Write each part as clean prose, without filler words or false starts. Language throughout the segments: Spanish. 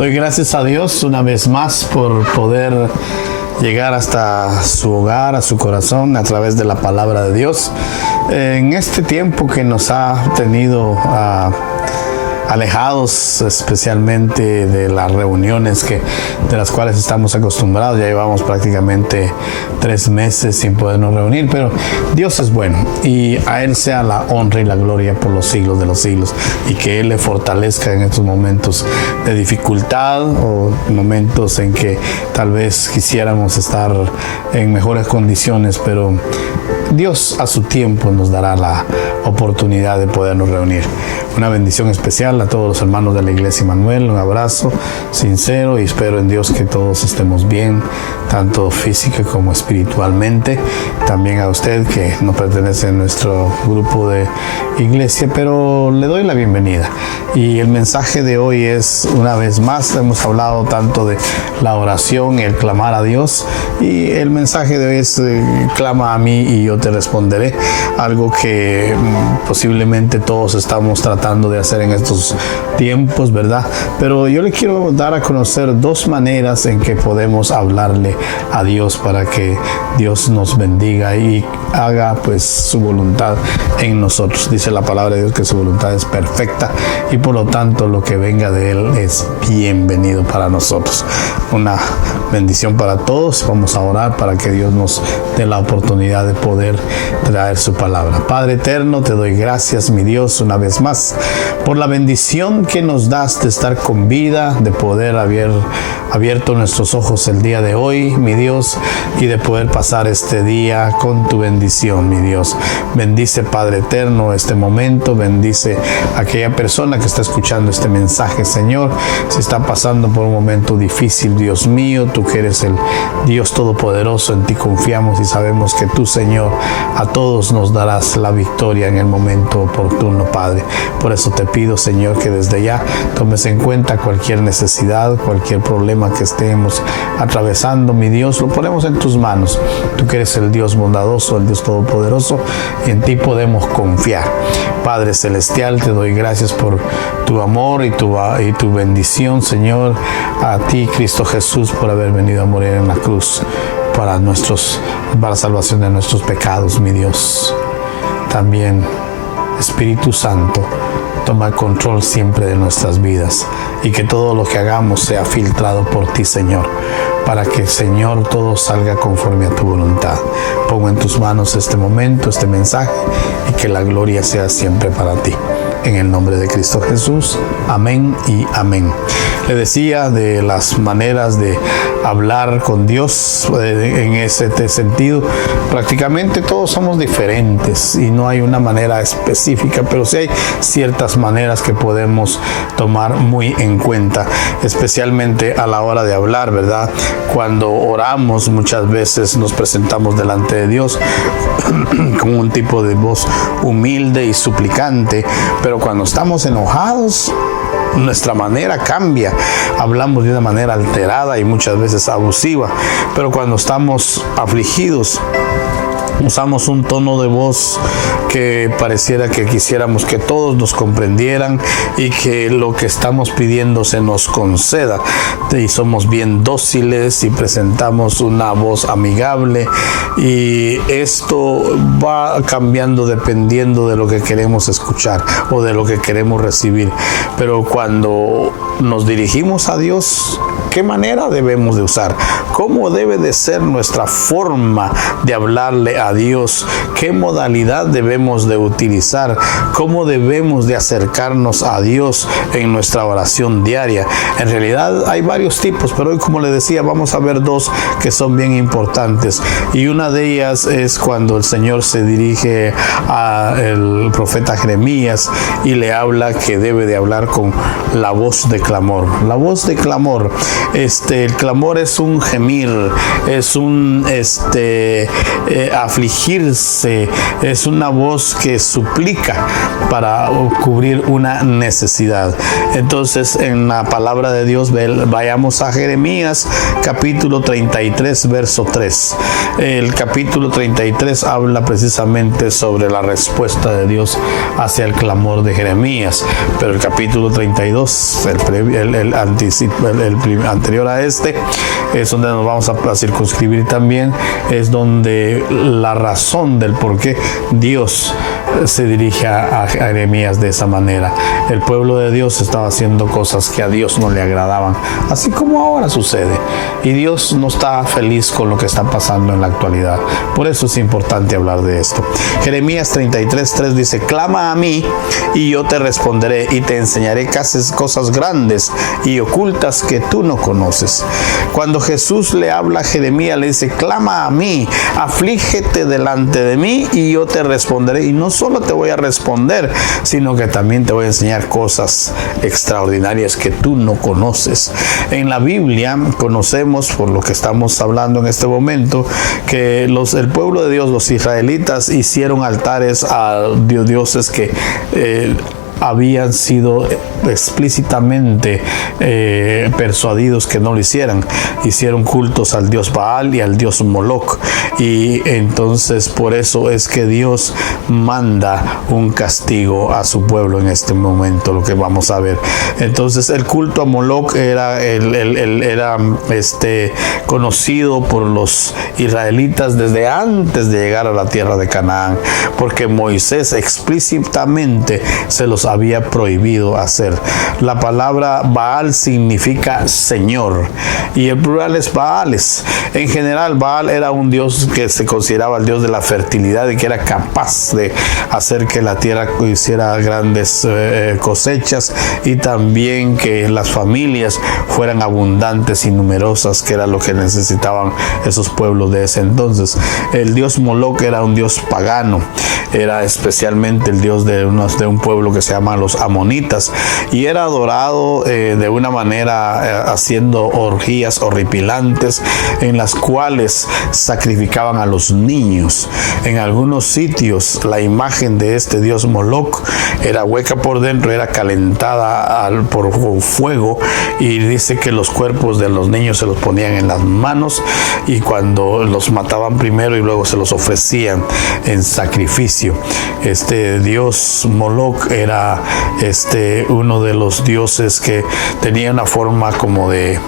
Doy gracias a Dios una vez más por poder llegar hasta su hogar, a su corazón, a través de la palabra de Dios. En este tiempo que nos ha tenido alejados especialmente de las reuniones de las cuales estamos acostumbrados. Ya llevamos prácticamente 3 meses sin podernos reunir, pero Dios es bueno y a Él sea la honra y la gloria por los siglos de los siglos, y que Él le fortalezca en estos momentos de dificultad o momentos en que tal vez quisiéramos estar en mejores condiciones, pero Dios a su tiempo nos dará la oportunidad de podernos reunir. Una bendición especial a todos los hermanos de la Iglesia Emmanuel, un abrazo sincero y espero en Dios que todos estemos bien, tanto física como espiritualmente. También a usted que no pertenece a nuestro grupo de iglesia, pero le doy la bienvenida. Y el mensaje de hoy es, una vez más, hemos hablado tanto de la oración y el clamar a Dios, y el mensaje de hoy es clama a mí y yo te responderé, algo que posiblemente todos estamos tratando de hacer en estos tiempos, ¿verdad? Pero yo le quiero dar a conocer 2 maneras en que podemos hablarle a Dios para que Dios nos bendiga y haga pues su voluntad en nosotros. Dice la palabra de Dios que su voluntad es perfecta y por lo tanto lo que venga de Él es bienvenido para nosotros. Una bendición para todos. Vamos a orar para que Dios nos dé la oportunidad de poder traer su palabra. Padre eterno, te doy gracias, mi Dios, una vez más por la bendición que nos das de estar con vida, de poder haber abierto nuestros ojos el día de hoy, mi Dios, y de poder pasar este día con tu bendición, mi Dios. Bendice, Padre eterno, este momento, bendice a aquella persona que está escuchando este mensaje, Señor. Si está pasando por un momento difícil, Dios mío, tú que eres el Dios todopoderoso, en ti confiamos y sabemos que tú, Señor, a todos nos darás la victoria en el momento oportuno, Padre. Por eso te pido, Señor, que desde ya tomes en cuenta cualquier necesidad, cualquier problema que estemos atravesando, mi Dios, lo ponemos en tus manos. Tú que eres el Dios bondadoso, el Dios todopoderoso, y en ti podemos confiar. Padre celestial, te doy gracias por tu amor y tu bendición, Señor, a ti, Cristo Jesús, por haber venido a morir en la cruz para la salvación de nuestros pecados, mi Dios. También, Espíritu Santo, toma control siempre de nuestras vidas y que todo lo que hagamos sea filtrado por ti, Señor, para que, Señor, todo salga conforme a tu voluntad. Pongo en tus manos este momento, este mensaje, y que la gloria sea siempre para ti. En el nombre de Cristo Jesús, amén y amén. Le decía de las maneras de hablar con Dios en ese sentido. Prácticamente todos somos diferentes y no hay una manera específica, pero sí hay ciertas maneras que podemos tomar muy en cuenta, especialmente a la hora de hablar, ¿verdad? Cuando oramos, muchas veces nos presentamos delante de Dios con un tipo de voz humilde y suplicante, pero cuando estamos enojados, nuestra manera cambia. Hablamos de una manera alterada y muchas veces abusiva, pero cuando estamos afligidos, usamos un tono de voz que pareciera que quisiéramos que todos nos comprendieran y que lo que estamos pidiendo se nos conceda. Y somos bien dóciles y presentamos una voz amigable, y esto va cambiando dependiendo de lo que queremos escuchar o de lo que queremos recibir. Pero cuando nos dirigimos a Dios, ¿qué manera debemos de usar? ¿Cómo debe de ser nuestra forma de hablarle a Dios? ¿Qué modalidad debemos de utilizar? ¿Cómo debemos de acercarnos a Dios en nuestra oración diaria? En realidad hay varios tipos, pero hoy, como le decía, vamos a ver 2 que son bien importantes. Y una de ellas es cuando el Señor se dirige al profeta Jeremías y le habla que debe de hablar con la voz de clamor. La voz de clamor El clamor es un gemir, es un afligirse, es una voz que suplica para cubrir una necesidad. Entonces, en la palabra de Dios, vayamos a Jeremías capítulo 33, verso 3. El capítulo 33 habla precisamente sobre la respuesta de Dios hacia el clamor de Jeremías, pero el capítulo 32, el anterior a este, es donde nos vamos a circunscribir también, es donde la razón del por qué Dios se dirige a Jeremías de esa manera. El pueblo de Dios estaba haciendo cosas que a Dios no le agradaban, así como ahora sucede, y Dios no está feliz con lo que está pasando en la actualidad. Por eso es importante hablar de esto. Jeremías 33:3 dice: clama a mí y yo te responderé y te enseñaré cosas grandes y ocultas que tú no conoces. Cuando Jesús le habla a Jeremías, le dice: clama a mí, aflígete delante de mí y yo te responderé. Y no solo te voy a responder, sino que también te voy a enseñar cosas extraordinarias que tú no conoces. En la Biblia conocemos, por lo que estamos hablando en este momento, que el pueblo de Dios, los israelitas, hicieron altares a dioses que habían sido explícitamente persuadidos que no lo hicieran. Hicieron cultos al dios Baal y al dios Moloch, y entonces por eso es que Dios manda un castigo a su pueblo en este momento, lo que vamos a ver. Entonces el culto a Moloch era conocido por los israelitas desde antes de llegar a la tierra de Canaán, porque Moisés explícitamente se los había prohibido hacer. La palabra Baal significa Señor, y el plural es Baales. En general, Baal era un dios que se consideraba el dios de la fertilidad y que era capaz de hacer que la tierra hiciera grandes cosechas, y también que las familias fueran abundantes y numerosas, que era lo que necesitaban esos pueblos de ese entonces. El dios Moloch era un dios pagano, era especialmente el dios de un pueblo que se llama los amonitas, y era adorado de una manera haciendo orgías horripilantes en las cuales sacrificaban a los niños. En algunos sitios la imagen de este dios Moloch era hueca por dentro, era calentada por fuego, y dice que los cuerpos de los niños se los ponían en las manos, y cuando los mataban primero y luego se los ofrecían en sacrificio. Este dios Moloch era uno de los dioses que tenía una forma como de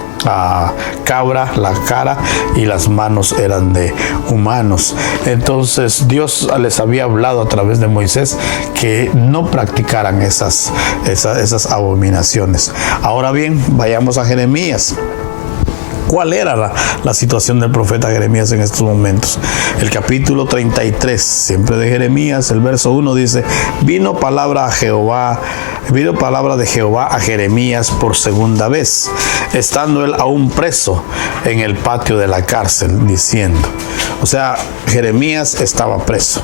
cabra, la cara, y las manos eran de humanos. Entonces Dios les había hablado a través de Moisés que no practicaran esas abominaciones. Ahora bien, vayamos a Jeremías. ¿Cuál era la situación del profeta Jeremías en estos momentos? El capítulo 33, siempre de Jeremías, el verso 1 dice: vino palabra de Jehová a Jeremías por segunda vez, estando él aún preso en el patio de la cárcel, diciendo. O sea, Jeremías estaba preso.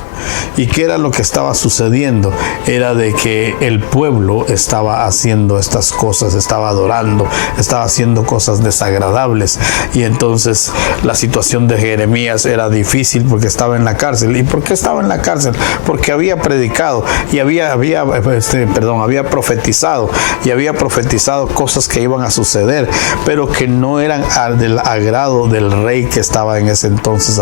¿Y qué era lo que estaba sucediendo? Era de que el pueblo estaba haciendo estas cosas, estaba adorando, estaba haciendo cosas desagradables, y entonces la situación de Jeremías era difícil porque estaba en la cárcel. ¿Y por qué estaba en la cárcel? Porque había predicado y había profetizado, y había profetizado cosas que iban a suceder, pero que no eran del agrado del rey que estaba en ese entonces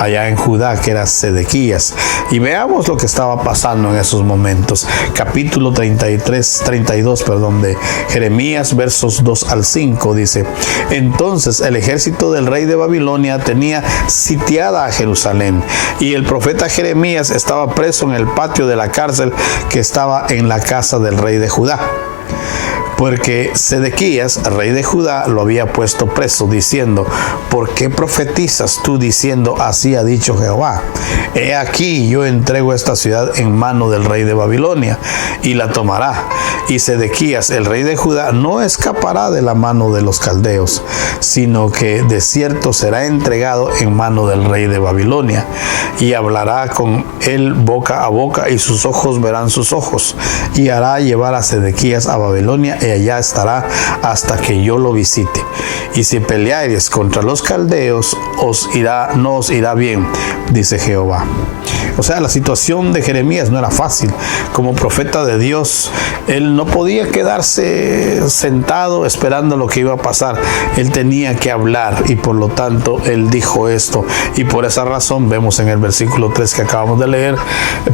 allá en Judá, que era Sedequías. Y veamos lo que estaba pasando en esos momentos. Capítulo 32 de Jeremías, versos 2 al 5, dice: entonces el ejército del rey de Babilonia tenía sitiada a Jerusalén, y el profeta Jeremías estaba preso en el patio de la cárcel que estaba en la casa del rey de Judá. Porque Sedequías, rey de Judá, lo había puesto preso, diciendo: ¿por qué profetizas tú diciendo así ha dicho Jehová? He aquí yo entrego esta ciudad en mano del rey de Babilonia, y la tomará. Y Sedequías, el rey de Judá, no escapará de la mano de los caldeos, sino que de cierto será entregado en mano del rey de Babilonia, y hablará con él boca a boca, y sus ojos verán sus ojos, y hará llevar a Sedequías a Babilonia y allá estará hasta que yo lo visite. Y si peleareis contra los caldeos, no os irá bien, dice Jehová. O sea, la situación de Jeremías no era fácil. Como profeta de Dios, él no podía quedarse sentado esperando lo que iba a pasar. Él tenía que hablar y por lo tanto él dijo esto. Y por esa razón, vemos en el versículo 3 que acabamos de leer,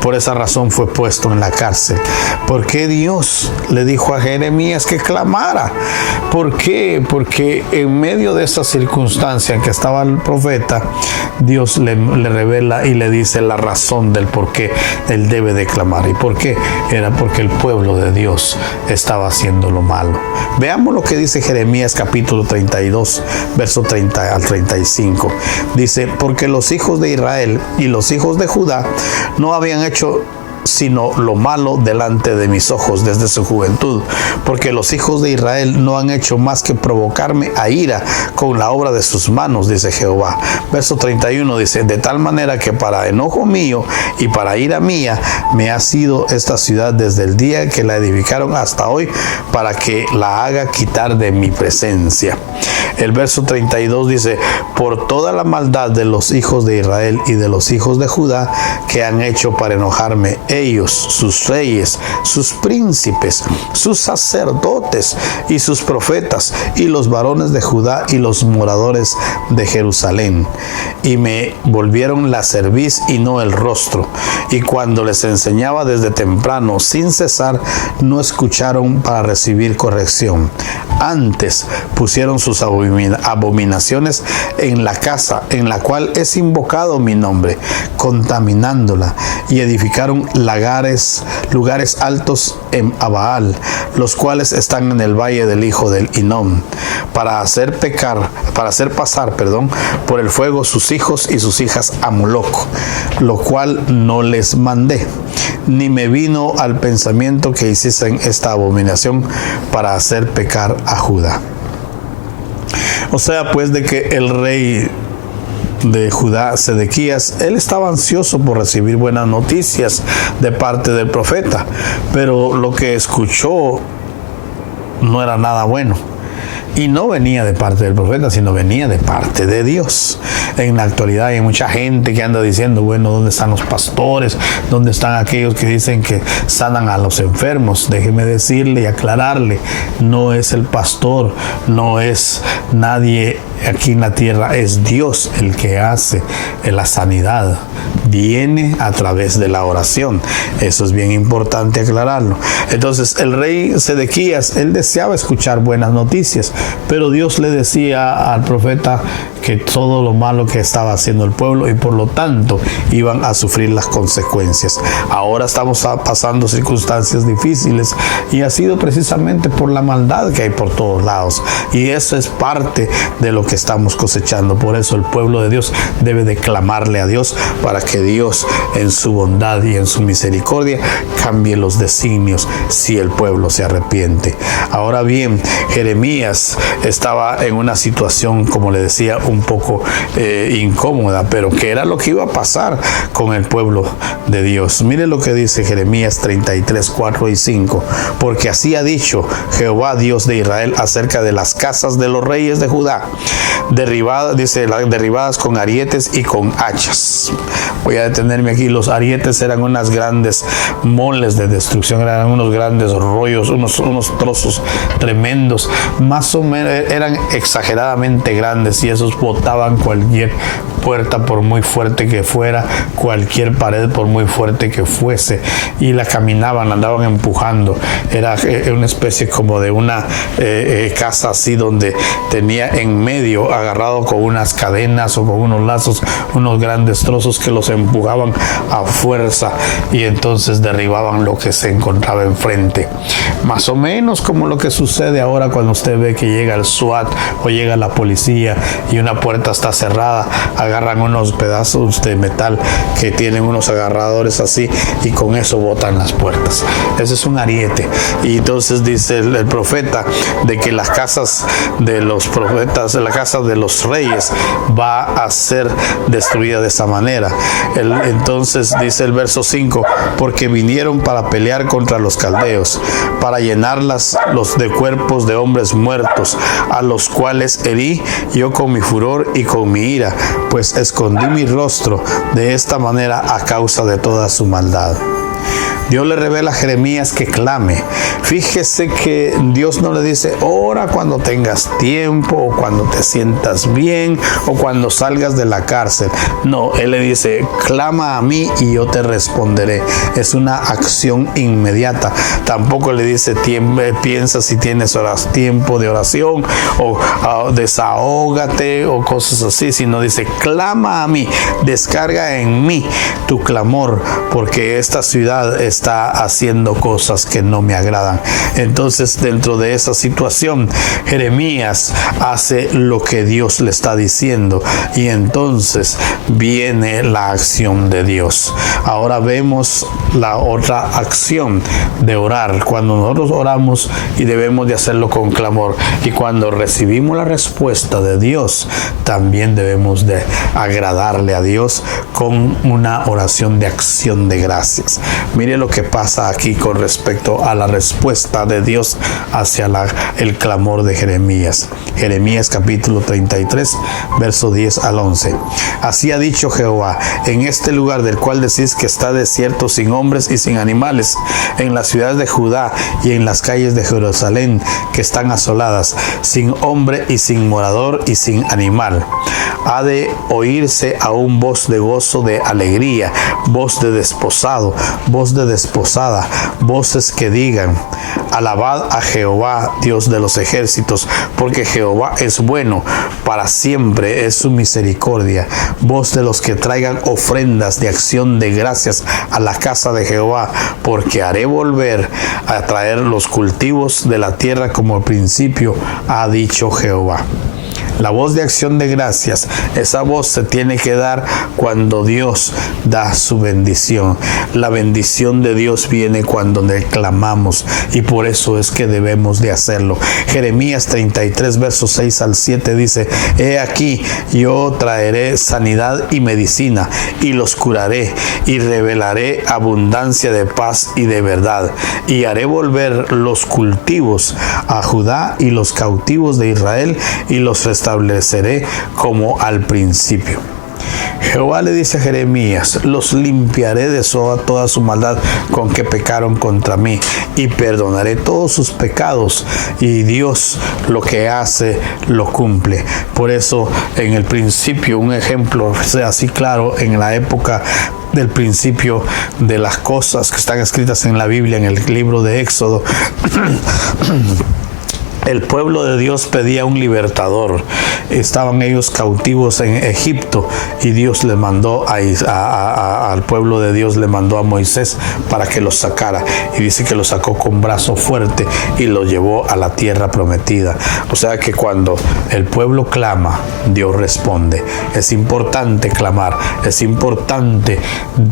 por esa razón fue puesto en la cárcel. ¿Por qué Dios le dijo a Jeremías que clamara? ¿Por qué? Porque en medio de esa circunstancia en que estaba el profeta, Dios le revela y le dice la razón del por qué él debe de clamar. ¿Y por qué? Era porque el pueblo de Dios estaba haciendo lo malo. Veamos lo que dice Jeremías capítulo 32, verso 30 al 35. Dice, porque los hijos de Israel y los hijos de Judá no habían hecho sino lo malo delante de mis ojos desde su juventud, porque los hijos de Israel no han hecho más que provocarme a ira con la obra de sus manos, dice Jehová. Verso 31 dice, de tal manera que para enojo mío y para ira mía me ha sido esta ciudad desde el día que la edificaron hasta hoy, para que la haga quitar de mi presencia. El verso 32 dice, por toda la maldad de los hijos de Israel y de los hijos de Judá que han hecho para enojarme, ellos, sus reyes, sus príncipes, sus sacerdotes y sus profetas y los varones de Judá y los moradores de Jerusalén. Y me volvieron la cerviz y no el rostro. Y cuando les enseñaba desde temprano sin cesar, no escucharon para recibir corrección. Antes pusieron sus abominaciones en la casa en la cual es invocado mi nombre, contaminándola, y edificaron lugares altos en Abaal, los cuales están en el valle del hijo del Hinnom, para hacer pasar por el fuego sus hijos y sus hijas a Moloc, lo cual no les mandé, ni me vino al pensamiento que hiciesen esta abominación para hacer pecar a Judá. O sea, pues, de que el rey de Judá, Sedequías, él estaba ansioso por recibir buenas noticias de parte del profeta, pero lo que escuchó no era nada bueno. Y no venía de parte del profeta, sino venía de parte de Dios. En la actualidad hay mucha gente que anda diciendo, bueno, ¿dónde están los pastores? ¿Dónde están aquellos que dicen que sanan a los enfermos? Déjeme decirle y aclararle, no es el pastor, no es nadie aquí en la tierra, es Dios el que hace la sanidad. Viene a través de la oración. Eso es bien importante aclararlo. Entonces, el rey Sedequías, él deseaba escuchar buenas noticias, pero Dios le decía al profeta que todo lo malo que estaba haciendo el pueblo y por lo tanto iban a sufrir las consecuencias. Ahora estamos pasando circunstancias difíciles y ha sido precisamente por la maldad que hay por todos lados, y eso es parte de lo que estamos cosechando. Por eso el pueblo de Dios debe de clamarle a Dios para que Dios en su bondad y en su misericordia cambie los designios si el pueblo se arrepiente. Ahora bien, Jeremías estaba en una situación, como le decía, un poco incómoda, pero ¿qué era lo que iba a pasar con el pueblo de Dios? Mire lo que dice Jeremías 33, 4 y 5. Porque así ha dicho Jehová, Dios de Israel, acerca de las casas de los reyes de Judá, derribadas con arietes y con hachas. Voy a detenerme aquí. Los arietes eran unas grandes moles de destrucción, eran unos grandes rollos, unos trozos tremendos, más o menos eran exageradamente grandes, y esos botaban cualquier puerta por muy fuerte que fuera, cualquier pared por muy fuerte que fuese, y la caminaban, andaban empujando. Era una especie como de una casa así, donde tenía en medio, agarrado con unas cadenas o con unos lazos, unos grandes trozos que los empujaban a fuerza, y entonces derribaban lo que se encontraba enfrente. Más o menos como lo que sucede ahora cuando usted ve que llega el SWAT o llega la policía y una puerta está cerrada, agarran unos pedazos de metal que tienen unos agarradores así, y con eso botan las puertas. Ese es un ariete. Y entonces dice el profeta de que las casas de los profetas, la casa de los reyes va a ser destruida de esa manera. Entonces dice el verso 5, porque vinieron para pelear contra los caldeos, para llenarlas los de cuerpos de hombres muertos, a los cuales herí yo con mi furor y con mi ira, pues escondí mi rostro de esta manera a causa de toda su maldad. Dios le revela a Jeremías que clame. Fíjese que Dios no le dice, ora cuando tengas tiempo, o cuando te sientas bien, o cuando salgas de la cárcel. No, Él le dice, clama a mí y yo te responderé. Es una acción inmediata. Tampoco le dice, piensa si tienes tiempo de oración, o desahógate, o cosas así, sino dice, clama a mí, descarga en mí tu clamor, porque esta ciudad está haciendo cosas que no me agradan. Entonces, dentro de esa situación, Jeremías hace lo que Dios le está diciendo, y entonces viene la acción de Dios. Ahora vemos la otra acción de orar. Cuando nosotros oramos, y debemos de hacerlo con clamor, y cuando recibimos la respuesta de Dios, también debemos de agradarle a Dios con una oración de acción de gracias. Mire lo que pasa aquí con respecto a la respuesta de Dios hacia el clamor de Jeremías. Jeremías capítulo 33, verso 10 al 11. Así ha dicho Jehová, en este lugar del cual decís que está desierto, sin hombres y sin animales, en las ciudades de Judá y en las calles de Jerusalén que están asoladas, sin hombre y sin morador y sin animal, ha de oírse aún voz de gozo, de alegría, voz de desposado, voz de desposada, voces que digan, alabad a Jehová, Dios de los ejércitos, porque Jehová es bueno, para siempre es su misericordia. Voz de los que traigan ofrendas de acción de gracias a la casa de Jehová, porque haré volver a traer los cultivos de la tierra como al principio, ha dicho Jehová. La voz de acción de gracias, esa voz se tiene que dar cuando Dios da su bendición. La bendición de Dios viene cuando le clamamos, y por eso es que debemos de hacerlo. Jeremías 33, versos 6 al 7 dice, he aquí, yo traeré sanidad y medicina, y los curaré, y revelaré abundancia de paz y de verdad, y haré volver los cultivos a Judá y los cautivos de Israel, y los restableceré como al principio. Jehová le dice a Jeremías, los limpiaré de toda su maldad con que pecaron contra mí, y perdonaré todos sus pecados, y Dios lo que hace lo cumple. Por eso, en el principio, un ejemplo así claro, en la época del principio de las cosas que están escritas en la Biblia, en el libro de Éxodo, el pueblo de Dios pedía un libertador. Estaban ellos cautivos en Egipto, y Dios le mandó al pueblo de Dios, le mandó a Moisés para que los sacara, y dice que los sacó con brazo fuerte y los llevó a la tierra prometida. O sea que cuando el pueblo clama, Dios responde. Es importante clamar, es importante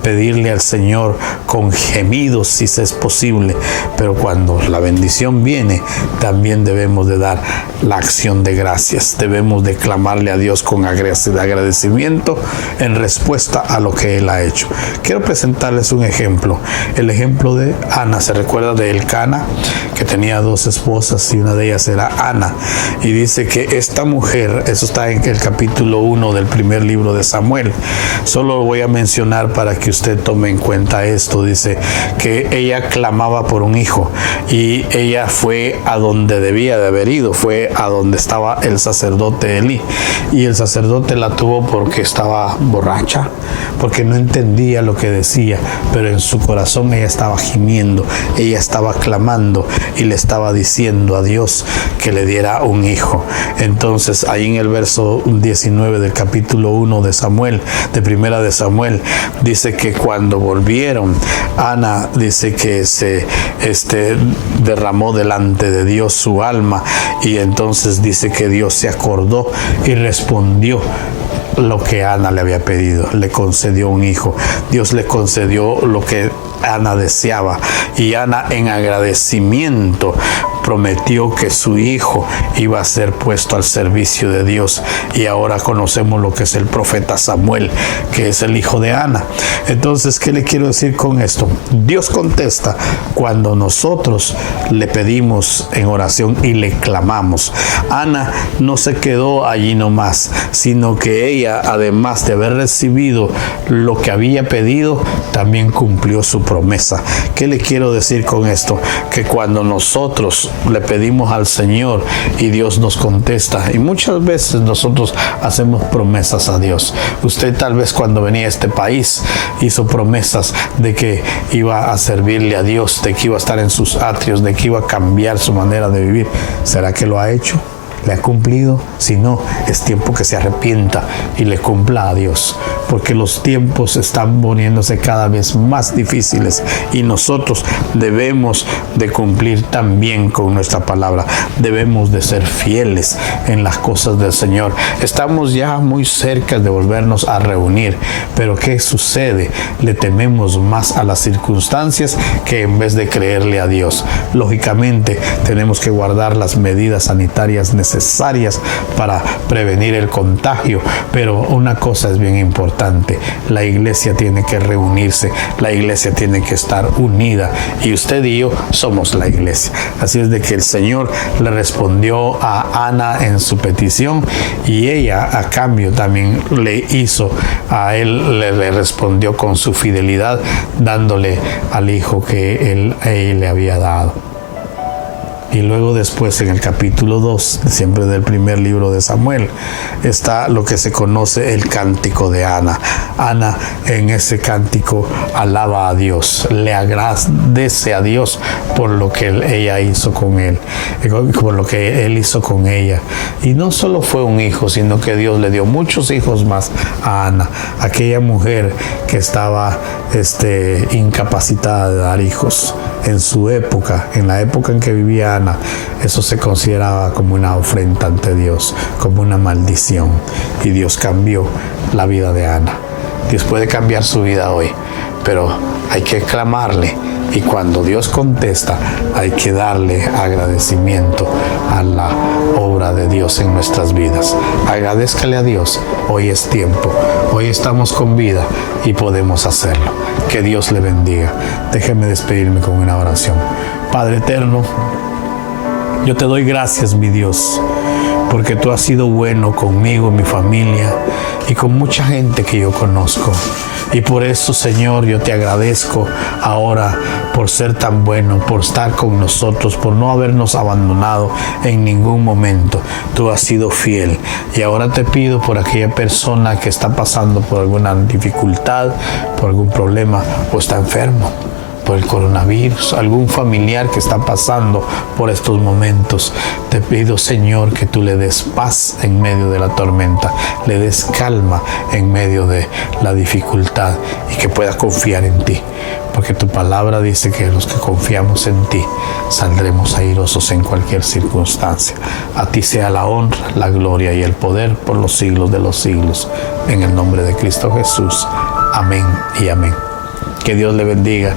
pedirle al Señor con gemidos si es posible, pero cuando la bendición viene, también debemos de dar la acción de gracias. Debemos de clamarle a Dios con agradecimiento en respuesta a lo que Él ha hecho. Quiero presentarles un ejemplo. El ejemplo de Ana. ¿Se recuerda de Elcana? Que tenía dos esposas, y una de ellas era Ana. Y dice que esta mujer, eso está en el capítulo 1 del primer libro de Samuel. Solo lo voy a mencionar para que usted tome en cuenta esto. Dice que ella clamaba por un hijo, y ella fue a donde debía de haber ido, fue a donde estaba el sacerdote Elí, y el sacerdote la tuvo porque estaba borracha, porque no entendía lo que decía, pero en su corazón ella estaba gimiendo, ella estaba clamando y le estaba diciendo a Dios que le diera un hijo. Entonces ahí en el verso 19 del capítulo 1 de Samuel, de primera de Samuel, dice que cuando volvieron, Ana dice que se derramó delante de Dios su alma, y entonces dice que Dios se acordó y respondió lo que Ana le había pedido. Le concedió un hijo. Dios le concedió lo que Ana deseaba. Y Ana, en agradecimiento, prometió que su hijo iba a ser puesto al servicio de Dios. Y ahora conocemos lo que es el profeta Samuel, que es el hijo de Ana. Entonces, ¿qué le quiero decir con esto? Dios contesta cuando nosotros le pedimos en oración y le clamamos. Ana no se quedó allí nomás, sino que ella, además de haber recibido lo que había pedido, también cumplió su promesa. ¿Qué le quiero decir con esto? Que cuando nosotros le pedimos al Señor y Dios nos contesta, y muchas veces nosotros hacemos promesas a Dios. Usted tal vez cuando venía a este país hizo promesas de que iba a servirle a Dios, de que iba a estar en sus atrios, de que iba a cambiar su manera de vivir. ¿Será que lo ha hecho? ¿Le ha cumplido? Si no, es tiempo que se arrepienta y le cumpla a Dios, porque los tiempos están poniéndose cada vez más difíciles y nosotros debemos de cumplir también con nuestra palabra. Debemos de ser fieles en las cosas del Señor. Estamos ya muy cerca de volvernos a reunir, pero ¿qué sucede? Le tememos más a las circunstancias que en vez de creerle a Dios. Lógicamente, tenemos que guardar las medidas sanitarias necesarias para prevenir el contagio, pero una cosa es bien importante: la iglesia tiene que reunirse, la iglesia tiene que estar unida, y usted y yo somos la iglesia. Así es de que el Señor le respondió a Ana en su petición, y ella a cambio también le hizo a él, le respondió con su fidelidad, dándole al hijo que él le había dado. Y luego después, en el capítulo 2, siempre del primer libro de Samuel, está lo que se conoce el cántico de Ana. Ana en ese cántico alaba a Dios, le agradece a Dios por lo que ella hizo con él, por lo que él hizo con ella. Y no solo fue un hijo, sino que Dios le dio muchos hijos más a Ana, aquella mujer que estaba incapacitada de dar hijos. En su época, en la época en que vivía Ana, eso se consideraba como una ofrenda ante Dios, como una maldición. Y Dios cambió la vida de Ana. Dios puede cambiar su vida hoy, pero hay que clamarle. Y cuando Dios contesta, hay que darle agradecimiento a la obra de Dios en nuestras vidas. Agradézcale a Dios. Hoy es tiempo. Hoy estamos con vida y podemos hacerlo. Que Dios le bendiga. Déjeme despedirme con una oración. Padre eterno, yo te doy gracias, mi Dios, porque tú has sido bueno conmigo, mi familia y con mucha gente que yo conozco. Y por eso, Señor, yo te agradezco ahora por ser tan bueno, por estar con nosotros, por no habernos abandonado en ningún momento. Tú has sido fiel. Y ahora te pido por aquella persona que está pasando por alguna dificultad, por algún problema o está enfermo por el coronavirus, algún familiar que está pasando por estos momentos. Te pido, Señor, que tú le des paz en medio de la tormenta, le des calma en medio de la dificultad y que pueda confiar en ti. Porque tu palabra dice que los que confiamos en ti saldremos airosos en cualquier circunstancia. A ti sea la honra, la gloria y el poder por los siglos de los siglos. En el nombre de Cristo Jesús. Amén y amén. Que Dios le bendiga.